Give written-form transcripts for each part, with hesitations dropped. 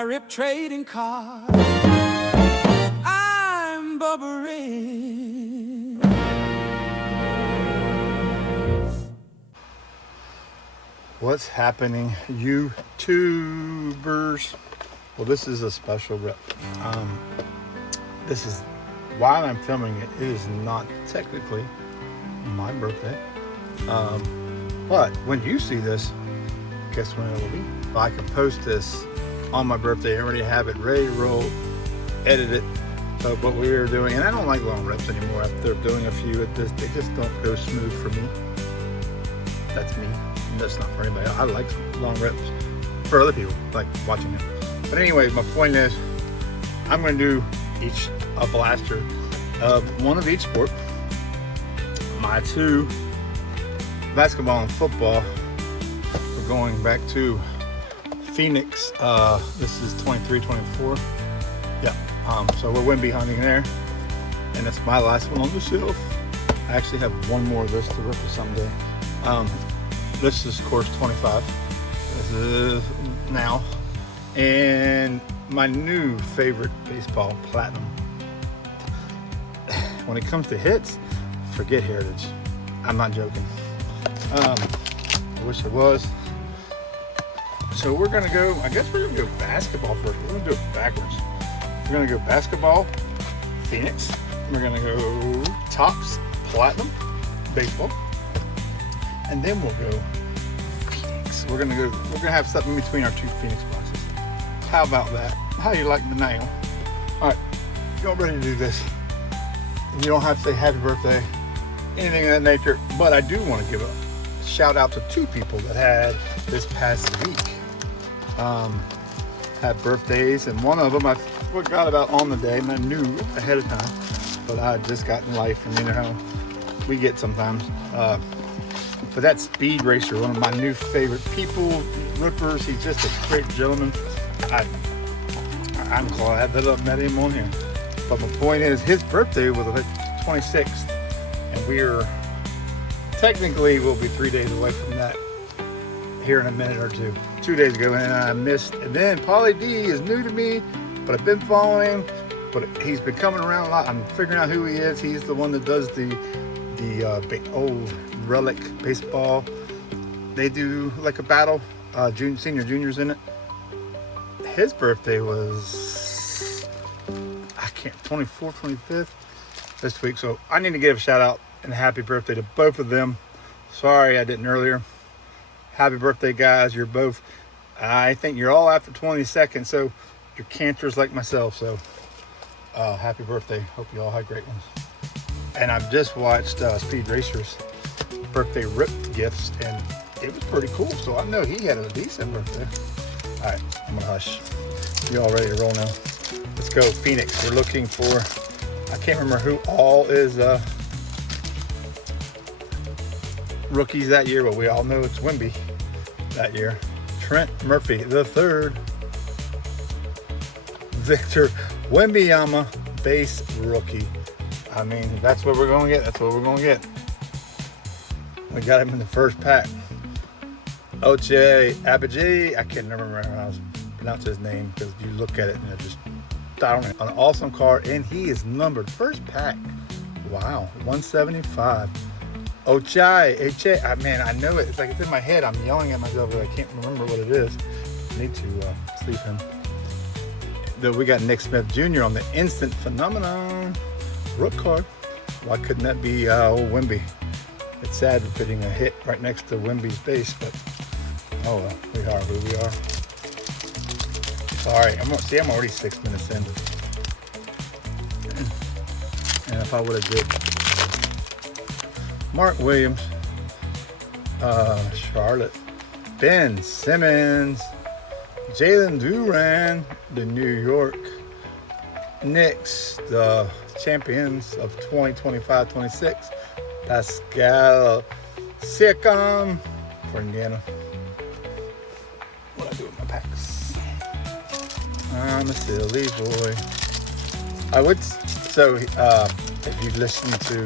I rip trading cards. I'm Bubba Ray. What's happening, YouTubers? Well, this is a special rip. This is, while I'm filming it, it is not technically my birthday. But when you see this, guess when it will be? I can post this on my birthday. I already have it ready to roll, edit it. What we are doing, and I don't like long rips anymore. After doing a few at this, they just don't go smooth for me. That's me. That's not for anybody else. I like long rips for other people, like watching it. But anyway, my point is, I'm going to do each a blaster of one of each sport. My two, basketball and football. We're going back to Phoenix. This is 23-24. Yeah. So we're Wemby hunting there, and that's my last one on the shelf. I actually have one more of this to rip someday. This is course 25. This is now, and my new favorite baseball, Platinum. When it comes to hits, forget Heritage. I'm not joking. I wish it was. So we're gonna go. I guess we're gonna go basketball first. We're gonna do it backwards. We're gonna go basketball, Phoenix. We're gonna go Topps, Platinum, baseball, and then we'll go Phoenix. We're gonna have something in between our two Phoenix boxes. How about that? How you like the name? All right, y'all ready to do this? You don't have to say happy birthday, anything of that nature, but I do want to give a shout out to two people that had this past week. Had birthdays, and one of them I forgot about on the day, and I knew ahead of time, but I had just gotten life, and you know how we get sometimes. But that Speed Racer, one of my new favorite people, rippers. He's just a great gentleman. I'm glad that I've met him on here. But my point is, his birthday was the 26th, and we'll be 3 days away from that here in a minute or two. 2 days ago, and I missed. And then Pauly D is new to me, but I've been following him. But he's been coming around a lot. I'm figuring out who he is. He's the one that does the old relic baseball. They do like a battle, senior juniors in it. His birthday was 24th, 25th this week. So I need to give a shout out and happy birthday to both of them. Sorry I didn't earlier. Happy birthday, guys. You're both, I think you're all after 22nd, so you're cancers like myself. So happy birthday. Hope you all had great ones. And I've just watched Speed Racer's birthday rip gifts, and it was pretty cool. So I know he had a decent birthday. All right, I'm gonna hush. You all ready to roll now? Let's go, Phoenix. We're looking for, I can't remember who all is rookies that year, but we all know it's Wemby that year. Trent Murphy the third. Victor Wembanyama, base rookie. I mean, that's what we're going to get. That's what we're going to get. We got him in the first pack. Ochai Agbaji. I can't remember how to pronounce his name, because you look at it and it just, I don't know. An awesome card, and he is numbered first pack. Wow, 175. Ochai. Man, I know it. It's like it's in my head. I'm yelling at myself, but I can't remember what it is. I need to sleep him. Then we got Nick Smith Jr. on the instant phenomenon rook card. Why couldn't that be old Wemby? It's sad we're putting a hit right next to Wemby's base, but oh well, we are who we are. Sorry, I'm already 6 minutes in. And if I would have did Mark Williams, Charlotte, Ben Simmons, Jalen Duran, the New York Knicks, the champions of 2025-26, Pascal Siakam for Indiana. What do I do with my packs? I'm a silly boy. If you listen to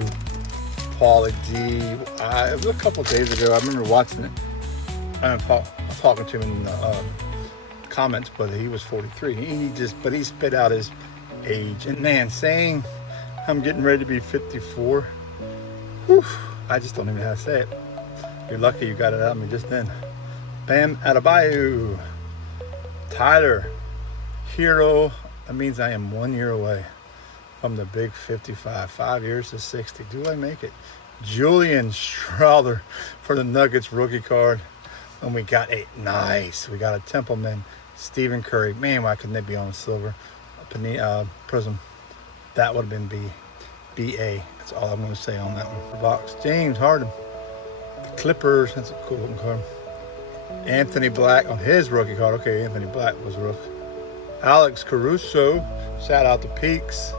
Pauly D, it was a couple days ago. I remember watching it. I'm talking to him in a comments, but he was 43. But he spit out his age. And man, saying I'm getting ready to be 54, whew, I just don't even know how to say it. You're lucky you got it out of me just then. Bam Adebayo. Tyler Hero. That means I am 1 year away from the big 55. 5 years to 60. Do I make it? Julian Strawther for the Nuggets rookie card. And we got a Templeman, Stephen Curry. Man, why couldn't they be on silver? Prism. That would have been BA. That's all I'm going to say on that one. The box. James Harden. The Clippers. That's a cool looking card. Anthony Black on his rookie card. Okay, Anthony Black was rook. Alex Caruso. Shout out to Peaks.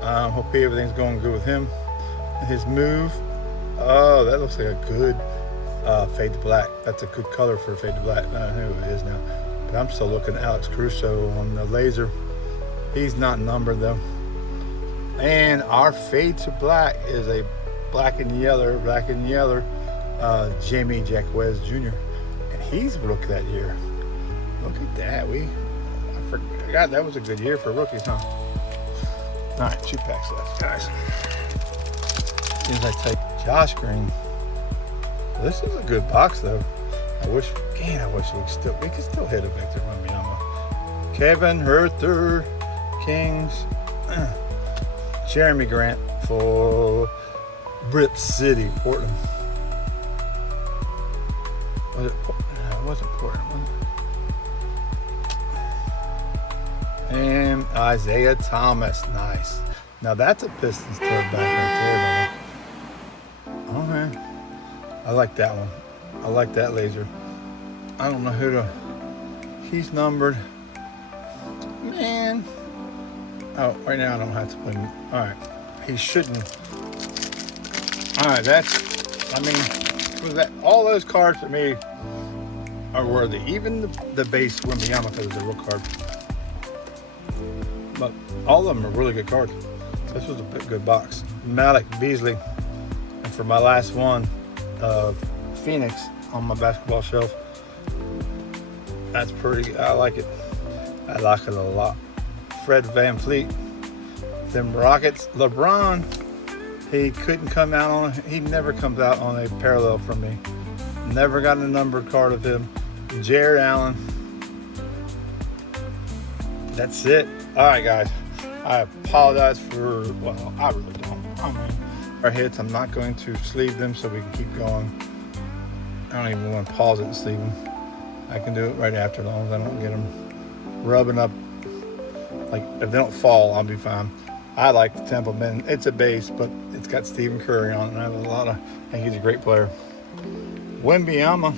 Hope everything's going good with him. And his move. Oh, that looks like a good fade to black. That's a good color for fade to black. I don't know who it is now. But I'm still looking at Alex Caruso on the laser. He's not numbered though. And our fade to black is a black and yellow, Jamie Jacquez Jr. And he's a rookie that year. Look at that. I forgot that was a good year for rookies, huh? All right, 2 packs left, guys. As soon as I take Josh Green. This is a good box though. I wish we could still hit a Victor Wembanyama. Kevin Huerter, Kings. Jeremy Grant for Rip City, Portland. Was it? No, it wasn't Portland. And Isaiah Thomas, nice. Now that's a Pistons throwback right there, brother. Okay. I like that one. I like that laser. I don't know who to... He's numbered. Man. Oh, right now I don't have to play him. Alright. He shouldn't. Alright, all those cards for me are worthy. Even the base Wembanyama because it's a real card. But all of them are really good cards. This was a good box. Malik Beasley. And for my last one, Phoenix on my basketball shelf. That's pretty, I like it. I like it a lot. Fred VanVleet. Them Rockets. LeBron, he couldn't come out on, he never comes out on a parallel from me. Never got a numbered card of him. Jared Allen. That's it. All right, guys. I apologize for, well, I really don't. Our hits, I'm not going to sleeve them so we can keep going. I don't even want to pause it and sleeve them. I can do it right after, as long as I don't get them rubbing up. Like, if they don't fall, I'll be fine. I like the Templeman. It's a base, but it's got Stephen Curry on it. And I think he's a great player. Wembanyama.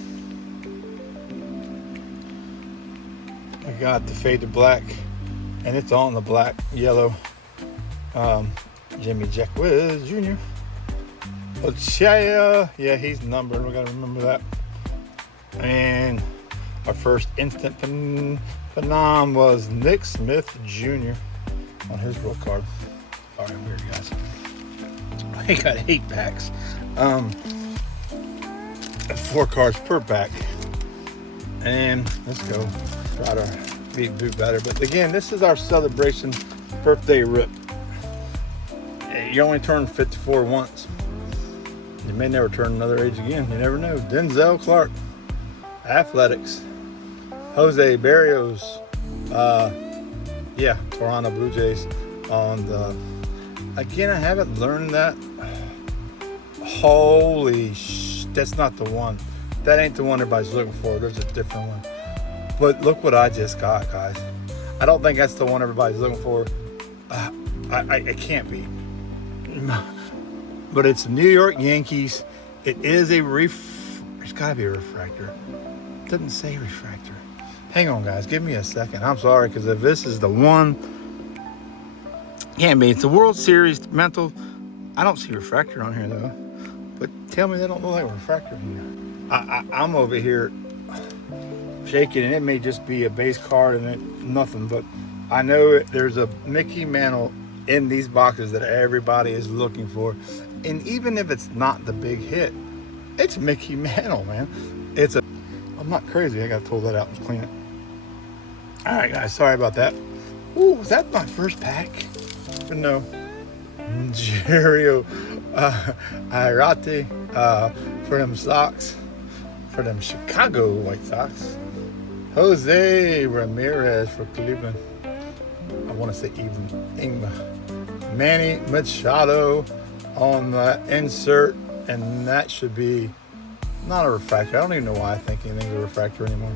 I got the fade to black, and it's all in the black, yellow. Jimmy Jacquez Jr. Ochaya, yeah, he's numbered. We gotta remember that. And our first instant phenom was Nick Smith Jr. on his roll card. All right, weird guys. I got 8 packs. 4 cards per pack. And let's go try to do better. But again, this is our celebration birthday rip. You only turn 54 once. You may never turn another age again. You never know. Denzel Clark, Athletics. Jose Barrios, Toronto Blue Jays on the. Again, I haven't learned that. Holy that's not the one. That ain't the one everybody's looking for. There's a different one. But look what I just got, guys. I don't think that's the one everybody's looking for. It can't be. But it's New York Yankees. It is there's got to be a refractor. It doesn't say refractor. Hang on, guys. Give me a second. I'm sorry, because if this is the one, can't be. It's the World Series mental. I don't see refractor on here, though. But tell me they don't look like refractor here. I'm over here shaking, and it may just be a base card and nothing. But I know there's a Mickey Mantle in these boxes that everybody is looking for. And even if it's not the big hit, it's Mickey Mantle, man. I'm not crazy. I got to pull that out and clean it. All right, guys, sorry about that. Ooh, was that my first pack? No. Jerio Irate for them Sox, for them Chicago White Sox. Jose Ramirez for Cleveland. I want to say even Ingma. Manny Machado on the insert, and that should be not a refractor. I don't even know why I think anything's a refractor anymore.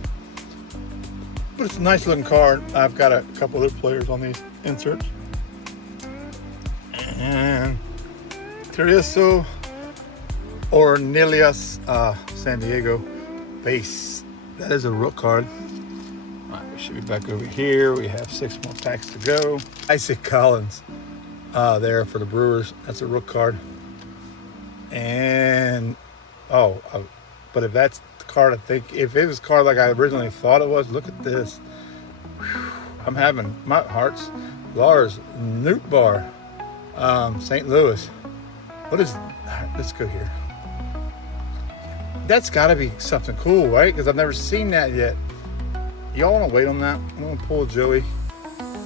But it's a nice looking card. I've got a couple other players on these inserts. And Teresa Ornelius, San Diego base. That is a rook card. All right, we should be back over here. We have 6 more packs to go. Isaac Collins there for the Brewers. That's a rook card. And but if that's the card, I think if it was a card like I originally thought it was, look at this. Whew, I'm having my hearts. Lars Nootbaar, St. Louis. What is? Let's go here. That's got to be something cool, right? Because I've never seen that yet. Y'all want to wait on that? I'm going to pull Joey.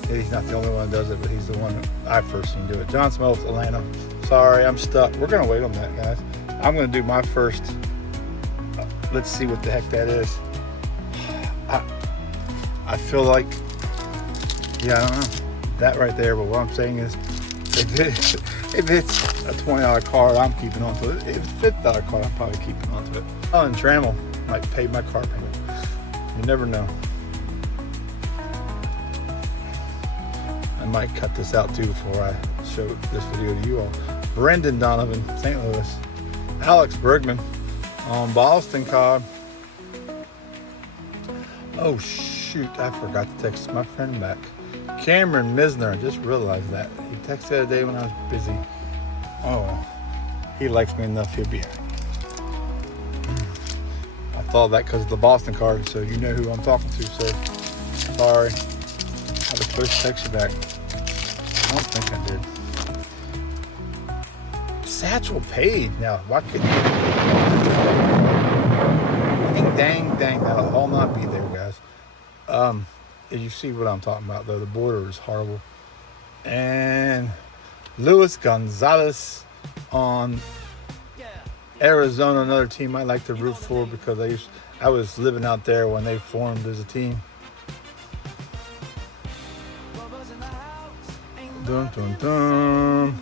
He's not the only one that does it, but he's the one that I first seen do it. John Smoltz, Atlanta. Sorry, I'm stuck. We're going to wait on that, guys. I'm going to do my first. Let's see what the heck that is. I feel like, yeah, I don't know. That right there, but what I'm saying is, if it's a $20 card, I'm keeping on to it. If it's a $50 card, I'm probably keeping on to it. Alan Trammell might pay my car payment. You never know. I might cut this out too before I show this video to you all. Brendan Donovan, St. Louis. Alex Bergman on Boston card. Oh shoot, I forgot to text my friend back. Cameron Misner, I just realized that. He texted the other day when I was busy. Oh, he likes me enough, he'll be happy. I thought that because of the Boston card, so you know who I'm talking to, so sorry. I was supposed to text you back. I don't think I did. Satchel Paige. Now, why couldn't dang, that'll all not be there, guys. You see what I'm talking about, though. The border is horrible. And Luis Gonzalez on Arizona, another team I like to root for because I was living out there when they formed as a team. Dun, dun, dun.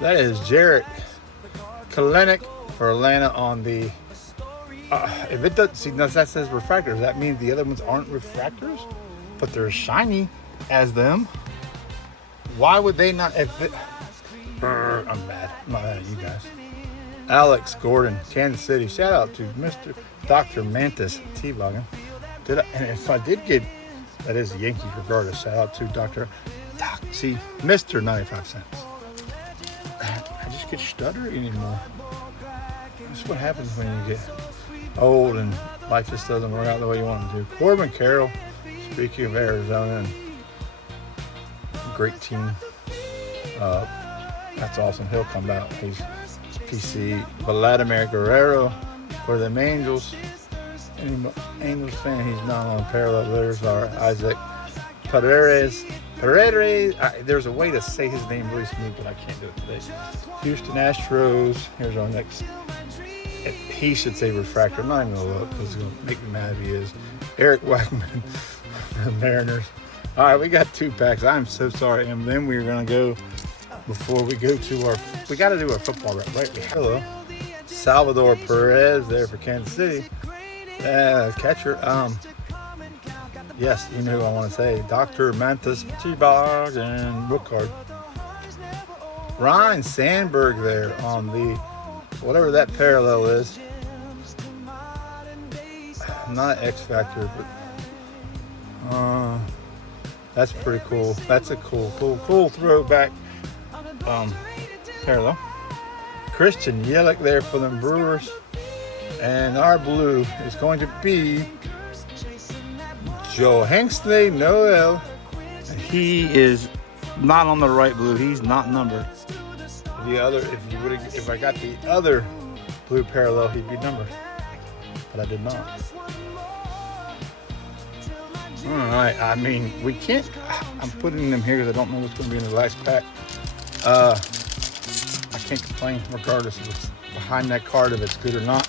That is Jarrett Kelenic for Atlanta on the. If it doesn't see, that says refractors. That means the other ones aren't refractors, but they're shiny as them. Why would they not? I'm mad. I'm not mad at you guys. Alex Gordon, Kansas City. Shout out to Mr. Dr. Mantis T-Boggin. And if I did get, that is the Yankees regardless. Shout out to Dr. See, Mr. 95 cents. I just get stuttery anymore. That's what happens when you get old and life just doesn't work out the way you want it to. Corbin Carroll, speaking of Arizona, and great team. That's awesome. He'll come out. He's PC. Vladimir Guerrero for them Angels. Any Angels fan, he's not on parallel. There's our Isaac Paredes. There's a way to say his name really smooth, but I can't do it today. Houston Astros. Here's our next. He should say refractor. I'm not even going to look because it's going to make me mad if he is. Eric Wagman for the Mariners. All right, we got 2 packs. I'm so sorry. And then we're going to go, before we go to our, we got to do our football rep, right? Hello. Salvador Perez there for Kansas City. Catcher. Yes, you know who I want to say. Dr. Mantis T-Bog and Woodcard. Ryan Sandberg there on the, whatever that parallel is. Not X Factor, but that's pretty cool. That's a cool throwback parallel. Christian Yelich there for them Brewers. And our blue is going to be Joe Hengsley Noel. He is not on the right blue. He's not numbered. If I got the other blue parallel, he'd be numbered. But I did not. All right, I mean, we can't. I'm putting them here because I don't know what's going to be in the last pack. I can't complain regardless of what's behind that card, if it's good or not.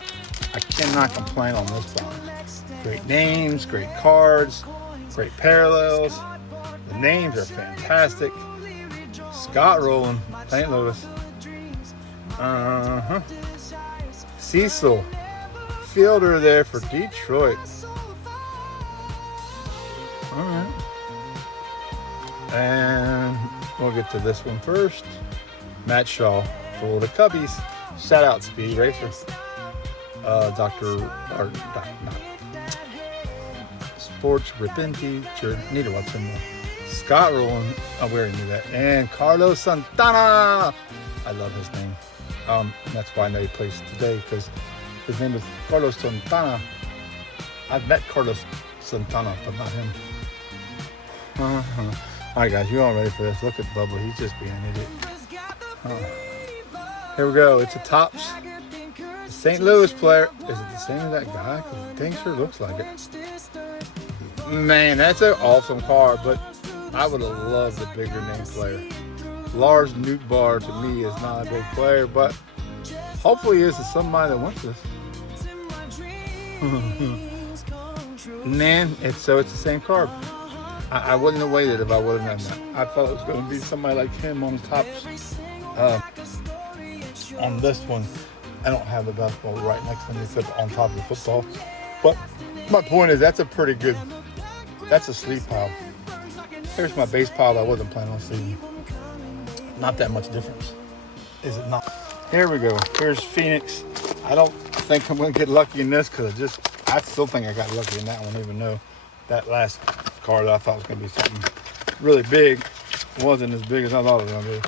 I cannot complain on this box. Great names, great cards, great parallels. The names are fantastic. Scott Rowland, St. Louis. Cecil Fielder there for Detroit. All right. And we'll get to this one first. Matt Shaw for the Cubbies. Shout out Speed Racer. Sports Ripping Teacher. Need to watch him more. Scott Rowland. Oh, we already knew that. And Carlos Santana. I love his name. That's why I know he plays today, because his name is Carlos Santana. I've met Carlos Santana, but not him. All right, guys, you all ready for this? Look at Bubba. He's just being an idiot. Here we go. It's a Topps St. Louis player. Is it the same as that guy? Because the thing sure looks like it. Man, that's an awesome card, but I would have loved a bigger name player. Lars Nootbaar to me is not a big player, but hopefully this is somebody that wants this. Man, it's the same card. I wouldn't have waited if I would have done that. I thought it was going to be somebody like him on Topps. On this one, I don't have the basketball right next to me, except on top of the football. But my point is, that's a sleeve pile. Here's my base pile I wasn't planning on sleeving. Not that much difference, is it not? Here we go. Here's Phoenix. I don't think I'm going to get lucky in this, because I still think I got lucky in that one, even though that last card I thought was going to be something really big wasn't as big as I thought it was going to be.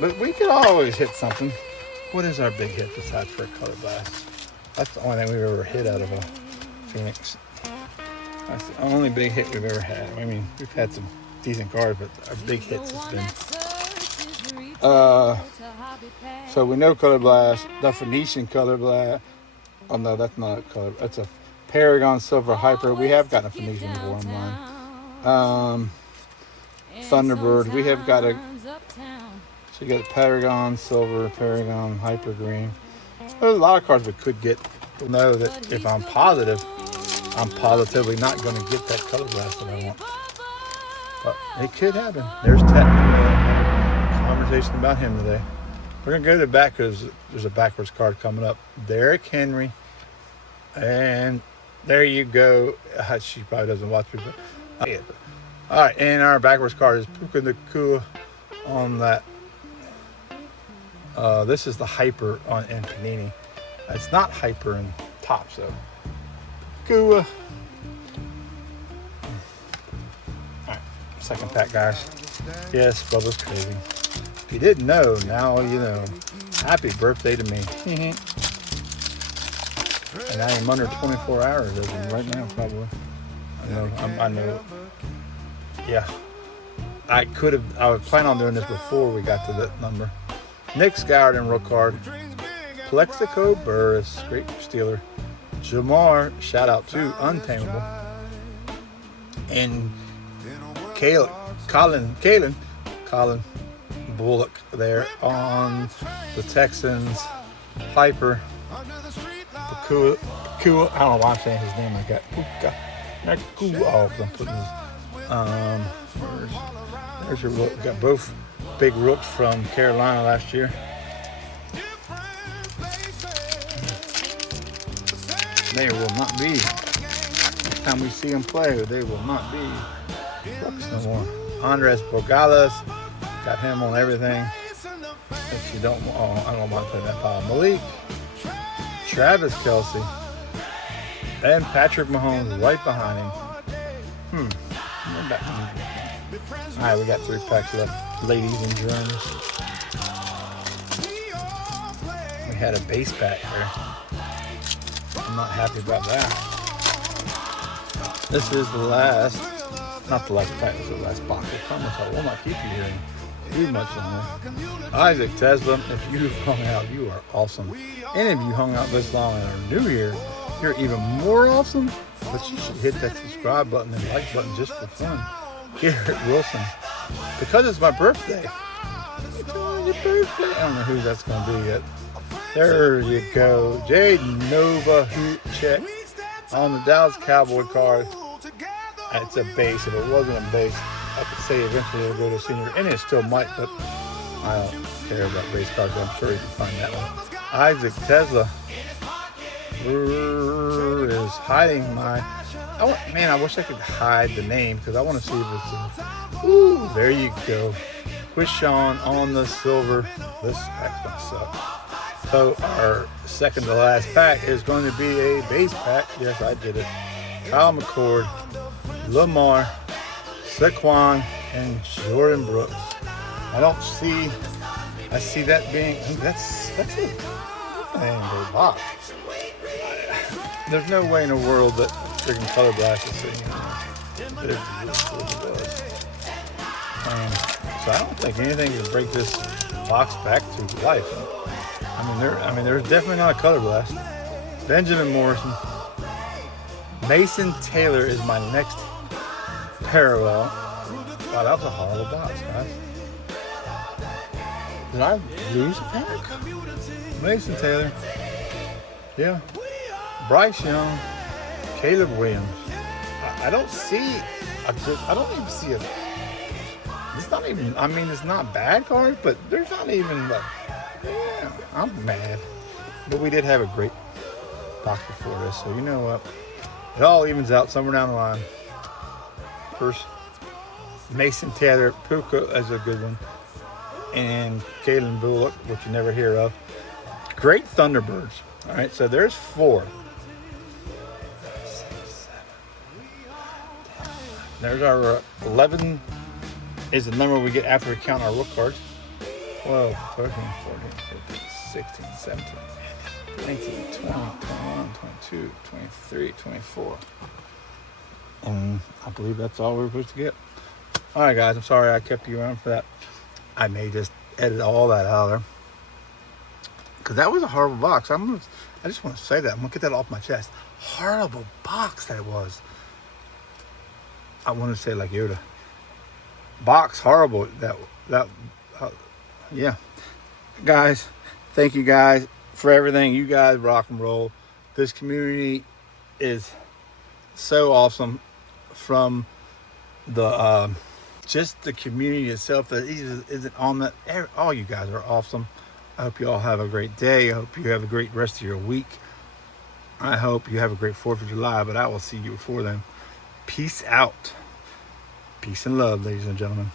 But we could always hit something. What is our big hit besides for a color blast? That's the only thing we've ever hit out of a Phoenix. That's the only big hit we've ever had. I mean, we've had some decent cards, but our big hits has been. So we know color blast, the Phoenician color blast. Oh no, that's not a color. That's a Paragon Silver Hyper. We have gotten a Phoenician before online. Thunderbird. We have got a. So you got Paragon Silver, Paragon Hyper Green. There's a lot of cards we could get. You'll know that if I'm positive, I'm positively not going to get that color blast that I want. But it could happen. There's Ted. Conversation about him today. We're going to go to the back because there's a backwards card coming up. Derrick Henry. And there you go. She probably doesn't watch me. But, all right, and our backwards card is Puka Nacua on that. This is the Hyper in Panini. It's not Hyper in Topps, though. Kua. All right, second pack, guys. Yes, Bubba's crazy. If you didn't know, now you know. Happy birthday to me. And I am under 24 hours as in right now, probably. I know. Yeah. I was planning on doing this before we got to that number. Nick Scoured in real card. Plexico Burris, great stealer. Jamar, shout out to Untamable. And Colin Bullock there on the Texans. Piper. Kua. I don't know why I'm saying his name like that. Puka. Oh, I'm putting his. There's your rook. Got both big rooks from Carolina last year. They will not be. Next time we see them play, they will not be rooks no more. Andres Bogales, got him on everything. If you don't, I don't want to play that pile. Malik, Travis Kelce, and Patrick Mahomes right behind him. All right, we got 3 packs left. Ladies and germs. We had a base pack there. I'm not happy about that. This is the last, not the last pack, this is the last box. I promise I will not keep you here too much longer. Isaac Tesla, if you've hung out, you are awesome. And if you hung out this long and are new here, you're even more awesome. but you should hit that subscribe button and like button just for fun. Garrett Wilson. Because it's my birthday. It's on your birthday. I don't know who that's going to be yet. There you go. Jade Nova Hoot check on the Dallas Cowboy card. It's a base. If it wasn't a base, I could say eventually it'll go to senior. And it still might, but I don't care about base cards. I'm sure you can find that one. Isaac Tesla is hiding my... man, I wish I could hide the name because I want to see if it's... Ooh, there you go. Quishon on the silver. This pack's going to suck. So our second to last pack is going to be a base pack. Yes, I did it. Kyle McCord, Lamar, Saquon, and Jordan Brooks. I see that being... That's a angry box. There's no way in the world that freaking Color Blast is sitting in there. So I don't think anything can break this box back to life. There's definitely not a Color Blast. Benjamin Morrison. Mason Taylor is my next parallel. Wow, that was a horrible box, guys. Did I lose a pack? Mason Taylor. Yeah. Bryce Young. Caleb Williams. I don't even see a... It's not even... it's not bad cards, but there's not even like... Yeah, I'm mad. But we did have a great box before this, so you know what? It all evens out somewhere down the line. First, Mason Taylor. Puka is a good one. And Kalen Bullock, which you never hear of. Great Thunderbirds. All right, so there's 4. There's our 11 is the number we get after we count our rook cards. 12, 13, 14, 15, 16, 17, 19, 20, 21, 22, 23, 24. And I believe that's all we're supposed to get. All right, guys, I'm sorry I kept you around for that. I may just edit all that out of there. Because that was a horrible box. I just want to say that. I'm going to get that off my chest. Horrible box that was. I want to say like Yoda. Box horrible. Yeah. Guys, thank you guys for everything. You guys rock and roll. This community is so awesome. From the just the community itself that isn't on that. All you guys are awesome. I hope you all have a great day. I hope you have a great rest of your week. I hope you have a great 4th of July, but I will see you before then. Peace out. Peace and love, ladies and gentlemen.